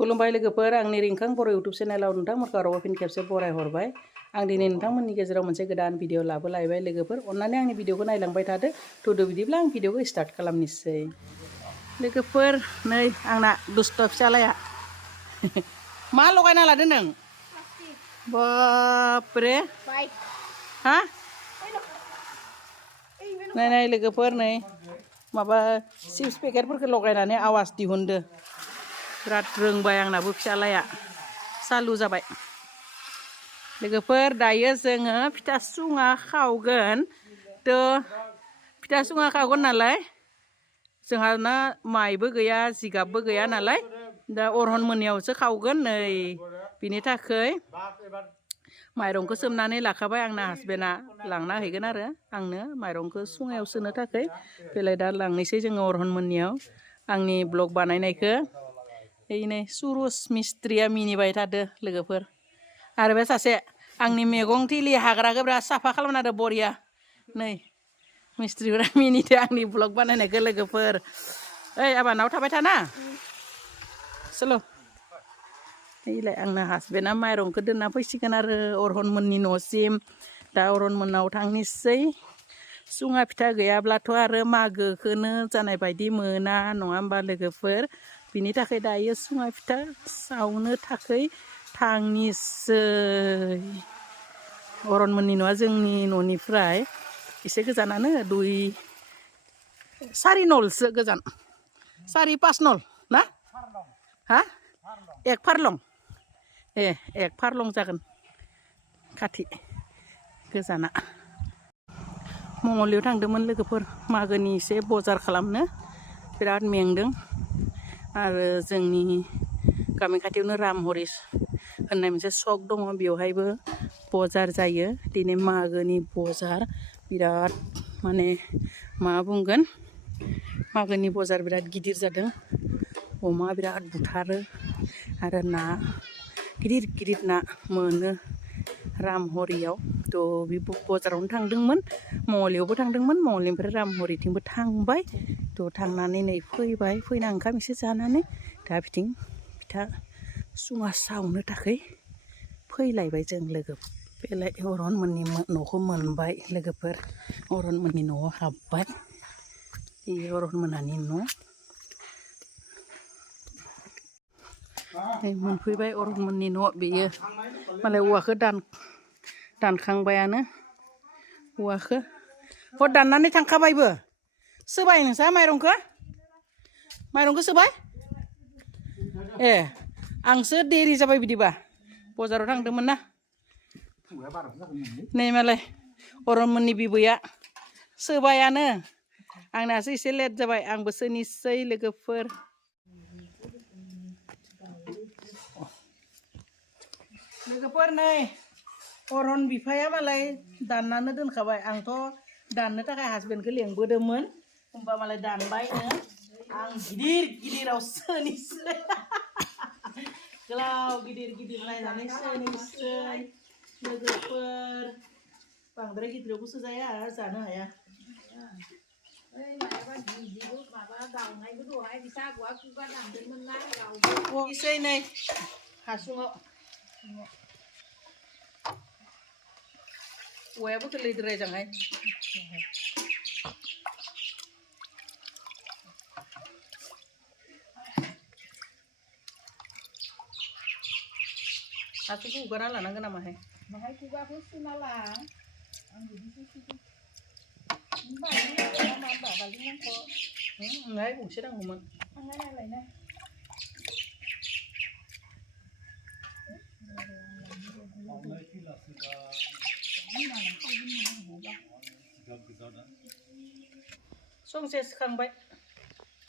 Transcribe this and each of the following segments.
खुलुमबाय लोगोफोर आंनि रिंखां बर' इउटुब चेनेलाव नोंथांमोनखौ आरोबाव फिन खेबसे बराय हरबाय आं दिनै नोंथांमोननि गेजेराव मोनसे गोदान भिडिअ लाबोलायबाय लोगोफोर अन्नानै आंनि भिडिअखौ नायलांबाय थादो थुदो बिदिब्ला आं भिडिअखौ स्टार्ट खालामनोसै लोगोफोर नै आंना दुस्त फिसालाया मा लगायना लादों नों बापरे हा नाय लोगोफोर नै माबा चिप्स पेकेटफोरखौ लगायनानै आवाज दिहुनदो बिराद रोंबाय आंनाबो फिसालाया सालु जाबाय लोगोफोर दायो जोङो फिथा सुङा खावगोन थ' फिथा सुङा खावगोन नालाय जोंहा ना माइबो गैया जिगाबबो गैया नालाय दा अरहन मोननियावसो खावगोन नै बिनि थाखाय माइरंखौ सोमनानै लाखाबाय आंना हासबेन्डआ लांना हैगोन आरो आंनो माइरंखौ सुङायाव सोनो थाखाय बेलाय दा लांनोसै जोङो अरहन मोननियाव आंनि ब्लग बानायनायखौ नै सुरुस मिस्ट्रिया मिनिबाय थादो लोगोफोर आरो बे सासे आंनि मैगं थिलि हाग्राखौ बिराद साफा खालामना होदो बरिया नै मिस्ट्रिफोरा मिनिदो आंनि ब्लग बानायनायखौ लोगोफोर ओइ आबानाव थाबाय थाना चल' नैलाय आंना हासबेन्डआ माइरंखौ दोनना फैसिगोन आरो अरहन मोननि न'सिम दा अरहन मोननाव थांनोसै सुङा फिथा गैयाब्लाथ' आरो मागोखौनो जानाय बायदि मोना नङा होमबा लोगोफोर बिनि थाखाय दायो सुङा फिथा सावनो थाखाय थांनोसै अरहन मोननि न'आ जोंनि न'निफ्राय एसे गोजानानो सारि नलसो गोजान सारि पास नल ना हा एक फारलं एक फारलं जागोन खाथि गोजाना मंगलदैयाव थांदोंमोन लोगोफोर मागोनि एसे बजार खालामनो बिराद मेंदों आरो जोंनि गामि खाथियावनो रामहरि होननाय मोनसे सक दङ बेवहायबो बजार जायो दिनै मागोनि बजार बिराद माने मा बुंगोन मागोनि बजार बिराद गिदिर जादों अमा बिराद बुथारो आरो ना गिदिर गिदिर ना मोनो रामहरियाव थ' बे बजारावनो थांदोंमोन मंगलदैयावबो थांदोंमोन मंगलदैनिफ्राय रामहरिथिंबो थांबाय थ' थांनानै नै फैबाय फैना ओंखाम एसे जानानै दा बिथिं फिथा सुङा सावनो थाखाय फैलायबाय जों लोगो बेलाय अरहन मोननि न'खौ मोनबाय लोगोफोर अरहन मोननि न'आव हाबबाय बे अरहन मोनहानि न' मोनफैबाय अरहन मोननि न' बेयो मालाय औवाखौ दानखांबायानो औवाखौ दाननानै थांखाबायबो सोबाय नोंसा माइरंखौ सोबाय आंसो देरि जाबाय बिदिबा बजाराव थांदोंमोन ना नै मालाय अरहन मोननि बिबैया सोबायानो आंनासो एसे लेट जाबाय आंबो सोनोसै लोगोफोर नै अरहन बिफाया मालाय दाननानै दोनखाबाय आंथ' दाननो थाखाय हासबेन्डखौ लेंबोदोंमोन होमबा मालाय दानबायनो आं गिदिर गिदिराव सोनोसै गोलाव गिदिर गिदिर नायनानै सोनोसै लोगोफोर बांद्राय गिदिरावबो सोजाया जानो हाया इसै नै हासुङाव औवायाबो गोरलैद्राय जांहाय हासुखौ हुगारना लानांगोन नामाहाय बाहाय खुगाखौ सुना ला आं बिदिसो सुदों बाल्थिं गंसे नांगौमोन थांनाय नायलायनो संसे सुखांबाय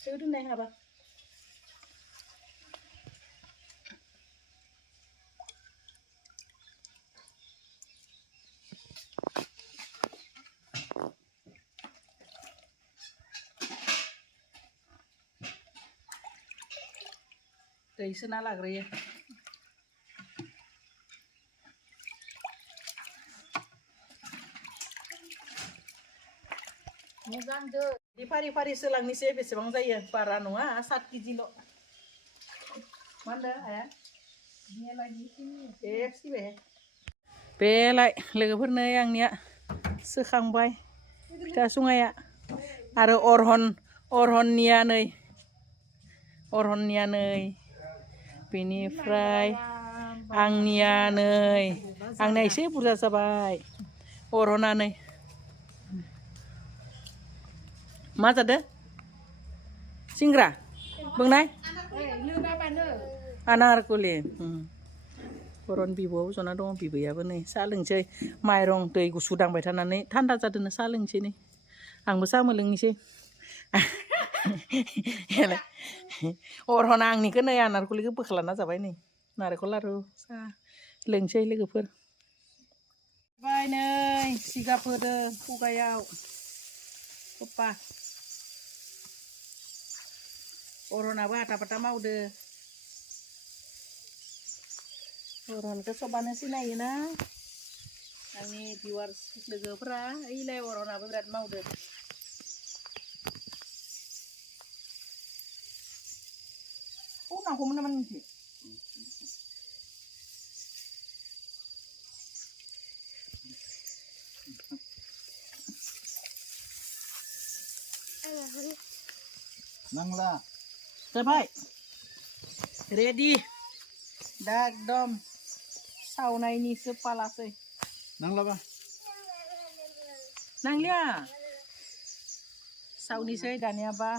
सो दोननाय हाबा दै सोना लाग्रोयो मोजां दो फारि फारि सोलांनोसै बेसेबां जायो बारा नङा 7 केजिल' Mana ya? Sih be. Belai लोगोफोरनो आंनिया सोखांबाय फिथा सुङाया आरो अरहननिया नै बेनिफ्राय आंनिया एसे बुरजा जाबाय अरहना नै मा जादो सिंग्रा बुंनाय आनारकुलि अरहन बिब'आव जना दङ बिबैयाबो नै साहा लोंसै माइरं दै गुसु दांबाय थानानै थान्दा जादोंनो साहा लोंसै नै आंबो साहा मोनलोंनोसै अरहना आंनिखौ नै आनारकुलिखौ बोख्लाना जाबाय नै नारेंखल लारु साहा लोंसै लोगोफोर बाय नै जिगाब होदो खुगायाव पप्पा अरहनाबो हाथा फाथा मावदो अरहनखौ सबानो सिनायोना आंनि भिवार्स लोगोफोरा ओइलाय अरहनाबो बिराद मावदो नांगौमोन नामा नोंखि नांला जाबाय रेडि दा एकदम सावनायनिसो पालासै नांलाबा नांलिया सावनिसै दानियाबा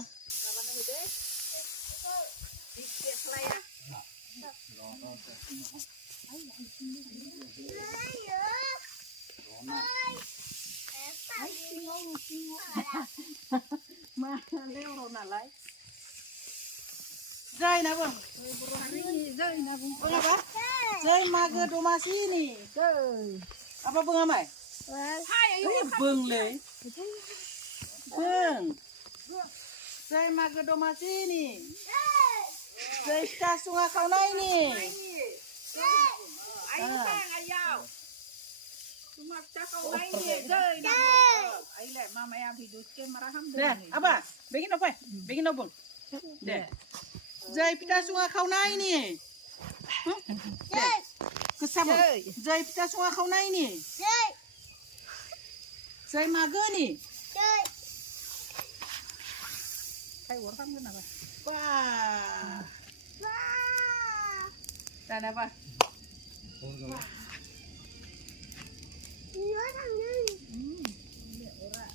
मा लेवराव नालाय जै ना बुं बुङाबा जै मागो दमासिनि जै apa bungamai bengलै beng jai mago domasi jai फिथा सुङा खावनायनि deh apa begin apa bung deh jai फिथा सुङा खावनायनि kesam jai फिथा सुङा खावनायनि jai magoनि kai war kan kenapa wah dan apa iya tangan ora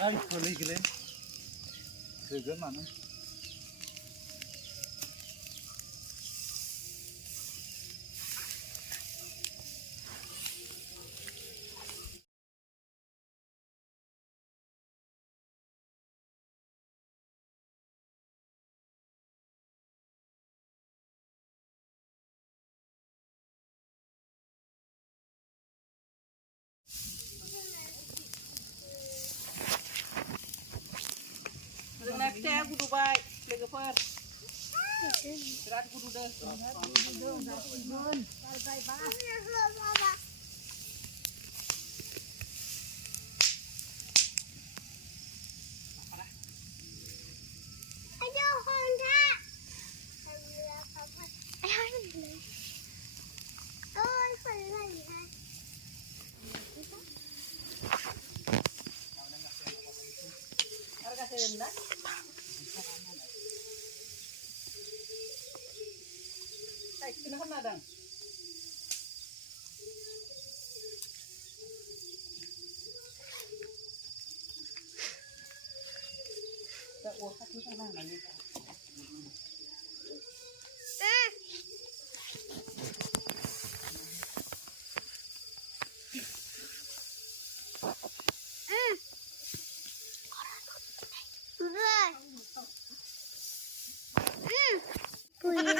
Ay, koligre. Kırgın mana? Dengan fitai aku Dubai, legaper. Berat aku duduk. Kenapa nadang? Tak usah kita lagi. Pulim.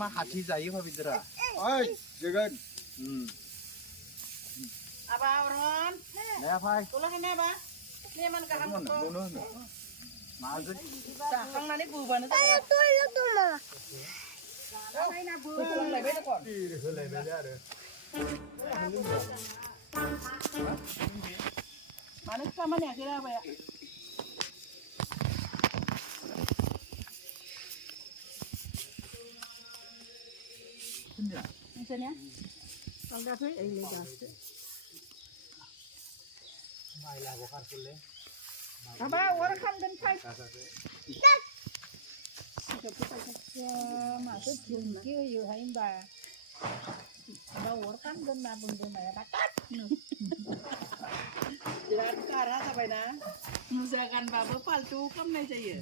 मा हाथि जायो भाबिदरा ओइ जोगोन Aba Orhon, নে ভাই tolong ini Aba. Ini man kaham কোন to. কোন মাজুন Sakang nani buban itu. Ayo tolong tuh mah. Buban lagi itu kon. ตีเลยเลยไปแล้วเด้อ Mana sama nih akhirnya apa ya? Misalnya? Kalau tuh ini gas. ไม่ลาบ่คันคนเลย Aba orang kan dan kai. Masuk jungkir yo hain ba. Aba orang kan dan nabung dan maya bakat. Jangan karena sampai na. Musakan babo paltu kam nai चाहिए.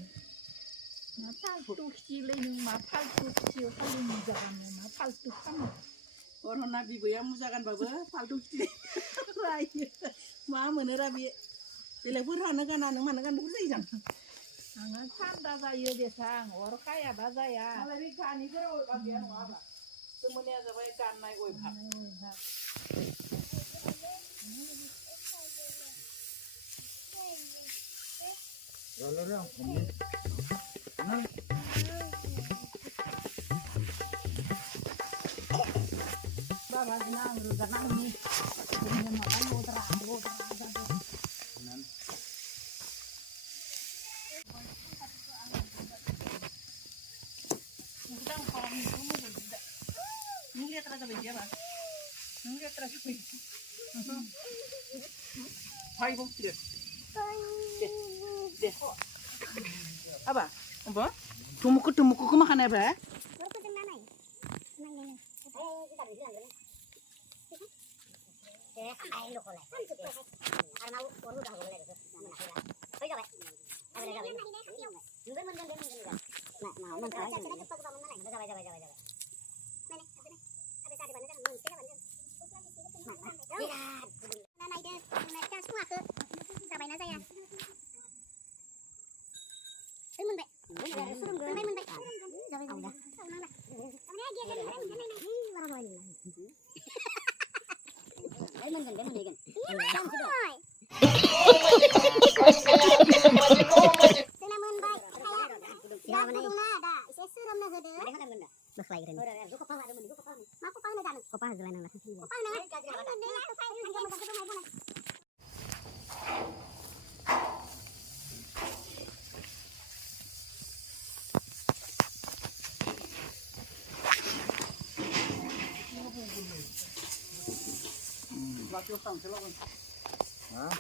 mà paltu kecil ini mah paltu kecil kalau mujakan mah paltu kan Orang nabi bu yang musakan babo paltu kecil. Rai. Ma mana rabi. Bila pun mana kan anu mana kan bersih jam. angan tanda saya desang orang kaya baza ya Kalau ni kan ni kalau bagian apa? Semuanya sampai kan naik oi pak. rồiผมนั่น bawa senang senang ni punya makan motorนั้น Kita kalau ni semua berbeda. Ni lihat terasa beda pak. Ni lihat terasa beda. Hai bu tidak. Deh. Apa? Apa? Tumuku makan apa? Laki utang silakan. Hah?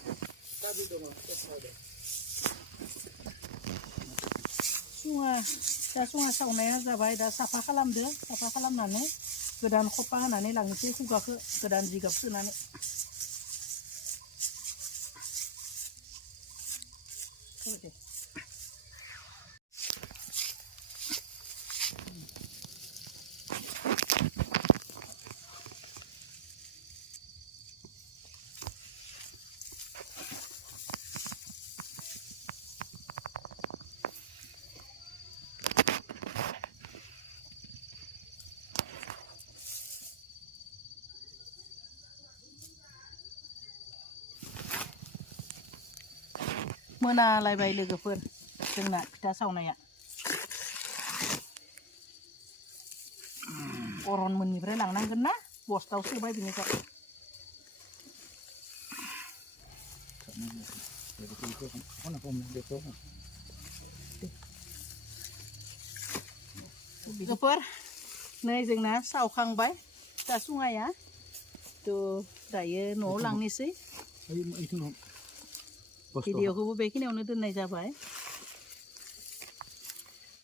Sungai saunaya जाबाय दा साफा खालामदो साफा खालामनानै गोदान खपा होनानै लांनोसै खुगाखौ गोदान जिगाब सोनानै मोनालायबाय लोगोफोर जोंना फिथा सावनाया अरनमोननिफ्राय लांनांगोन ना बस्तायाव सोबाय बिनिफ्राय लोगोफोर नै जोंना सावखांबाय फिथा सुङाया थ' दायो न'आव लांनोसै itu no. भिडिअखौबो बेखिनियावनो दोननाय जाबाय